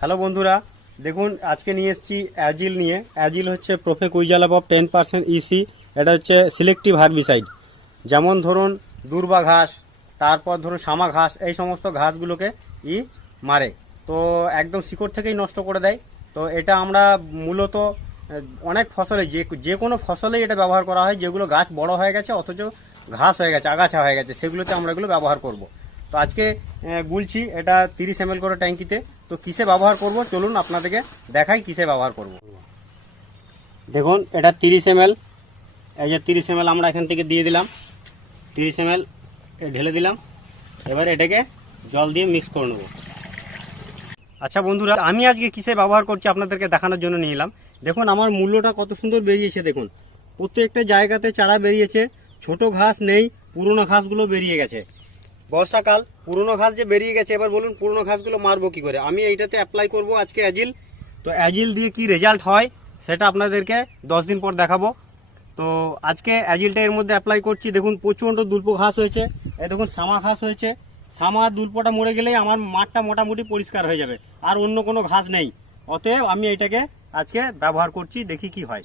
Hello বন্ধুরা, দেখুন, আজকে নিয়ে এসেছি অ্যাজিল নিয়ে। অ্যাজিল হচ্ছে প্রোফেক উইজালাপ অফ টেন পার্সেন্ট ইসি এটা হচ্ছে সিলেক্টিভ হার্বিসাইড যেমন ধরুন, দুর্বা ঘাস, তারপর ধরুন শামা ঘাস, এই সমস্ত ঘাসগুলোকে ই মারে। তো একদম শিকড় থেকেই নষ্ট করে দেয়। তো এটা আমরা মূলত, অনেক ফসলে, যে যে কোনো ফসলেই এটা ব্যবহার করা হয়, যেগুলো গাছ বড় হয়ে গেছে, অথচ ঘাস হয়ে গেছে, আগাছা হয়ে গেছে, সেগুলোতে আমরা এগুলো ব্যবহার করব। তো আজকে গুলছি, এটা তিরিশ এম করে ট্যাঙ্কিতে। তো কিসে ব্যবহার করব? চলুন আপনাদেরকে দেখাই কিসে ব্যবহার করব। দেখুন, এটা তিরিশ এম এই যে তিরিশ এম আমরা এখান থেকে দিয়ে দিলাম। তিরিশ এম ঢেলে দিলাম। এবার এটাকে জল দিয়ে মিক্স করে নেব। আচ্ছা বন্ধুরা, আমি আজকে কিসে ব্যবহার করছি আপনাদেরকে দেখানোর জন্য নিয়ে এলাম। দেখুন, আমার মূল্যটা কত সুন্দর বেরিয়েছে, দেখুন। প্রত্যেকটা জায়গাতে চারা বেরিয়েছে, ছোট ঘাস নেই, পুরনো ঘাসগুলো বেরিয়ে গেছে। বর্ষাকাল, পুরনো ঘাস যে বেরিয়ে গেছে, এবার বলুন পুরনো ঘাসগুলো মারবো কি করে? আমি এইটাতে অ্যাপ্লাই করব আজকে অ্যাজিল তো অ্যাজিল দিয়ে কি রেজাল্ট হয়, সেটা আপনাদেরকে দশ দিন পর দেখাবো। তো আজকে অ্যাজিলটা এর মধ্যে অ্যাপ্লাই করছি। দেখুন, প্রচণ্ড দুল্প ঘাস হয়েছে। এই দেখুন, সামা ঘাস হয়েছে। সামা দুল্পটা মরে গেলেই আমার মাঠটা মোটামুটি পরিষ্কার হয়ে যাবে। আর অন্য কোনো ঘাস নেই। অতএব আমি এটাকে আজকে ব্যবহার করছি, দেখি কি হয়।